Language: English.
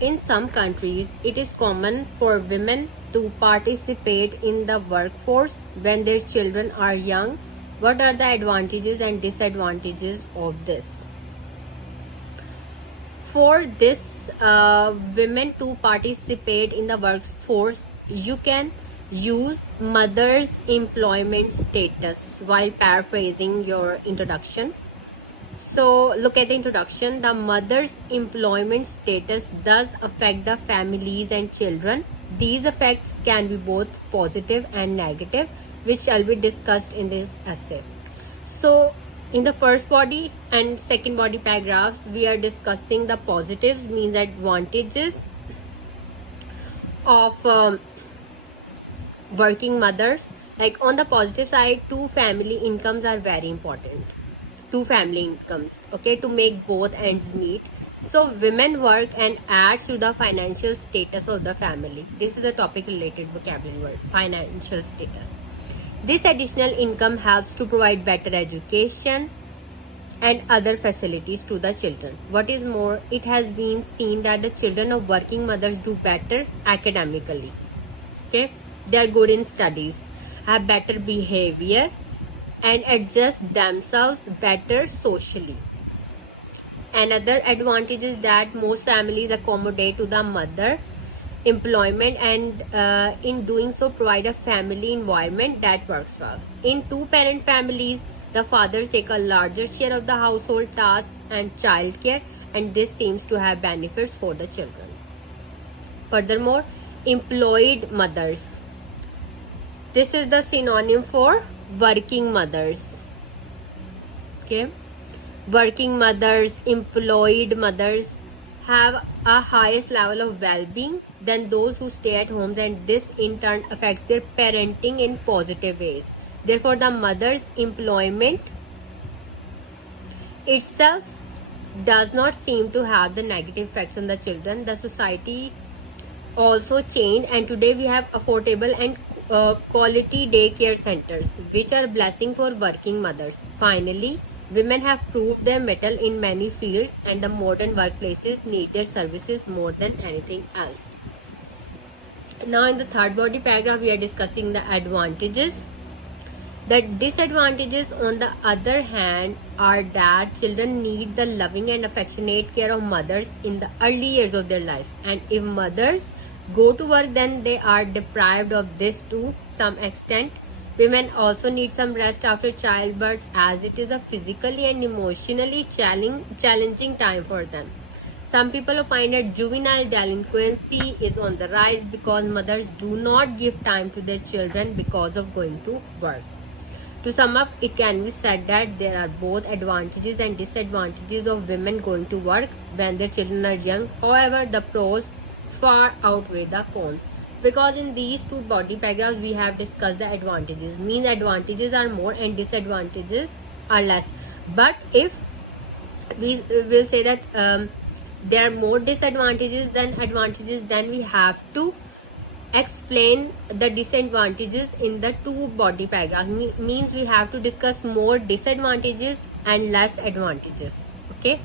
In some countries, it is common for women to participate in the workforce when their children are young. What are the advantages and disadvantages of this? For this women to participate in the workforce, you can use mother's employment status while paraphrasing your introduction. So look at the introduction. The mother's employment status does affect the families and children. These effects can be both positive and negative, which shall be discussed in this essay. So in the first body and second body paragraph, we are discussing the positives, means advantages of working mothers. Like on the positive side, two family incomes are very important. Two family incomes, okay, to make both ends meet. So women work and adds to the financial status of the family. This is a topic related vocabulary word, financial status. This additional income helps to provide better education and other facilities to the children. What is more, it has been seen that the children of working mothers do better academically. Okay, they are good in studies, have better behavior, and adjust themselves better socially. Another advantage is that most families accommodate to the mother employment and in doing so provide a family environment that works well. In two-parent families, the fathers take a larger share of the household tasks and childcare, and this seems to have benefits for the children. Furthermore, employed mothers. This is the synonym for working mothers. Okay, working mothers, employed mothers have a highest level of well-being than those who stay at homes, and this in turn affects their parenting in positive ways. Therefore, the mother's employment itself does not seem to have the negative effects on the children. The society also changed, and today we have affordable and quality daycare centers, which are a blessing for working mothers. Finally, women have proved their mettle in many fields, and the modern workplaces need their services more than anything else. Now in the third body paragraph, we are discussing the advantages. The disadvantages, on the other hand, are that children need the loving and affectionate care of mothers in the early years of their life, and if mothers go to work, then they are deprived of this to some extent. Women also need some rest after childbirth, as it is a physically and emotionally challenging time for them. Some people find that juvenile delinquency is on the rise because mothers do not give time to their children because of going to work. To sum up, it can be said that there are both advantages and disadvantages of women going to work when their children are young. However, the pros far outweigh the cons, because in these two body paragraphs we have discussed the advantages, means advantages are more and disadvantages are less. But if we will say that there are more disadvantages than advantages, then we have to explain the disadvantages in the two body paragraphs. Means we have to discuss more disadvantages and less advantages. Okay.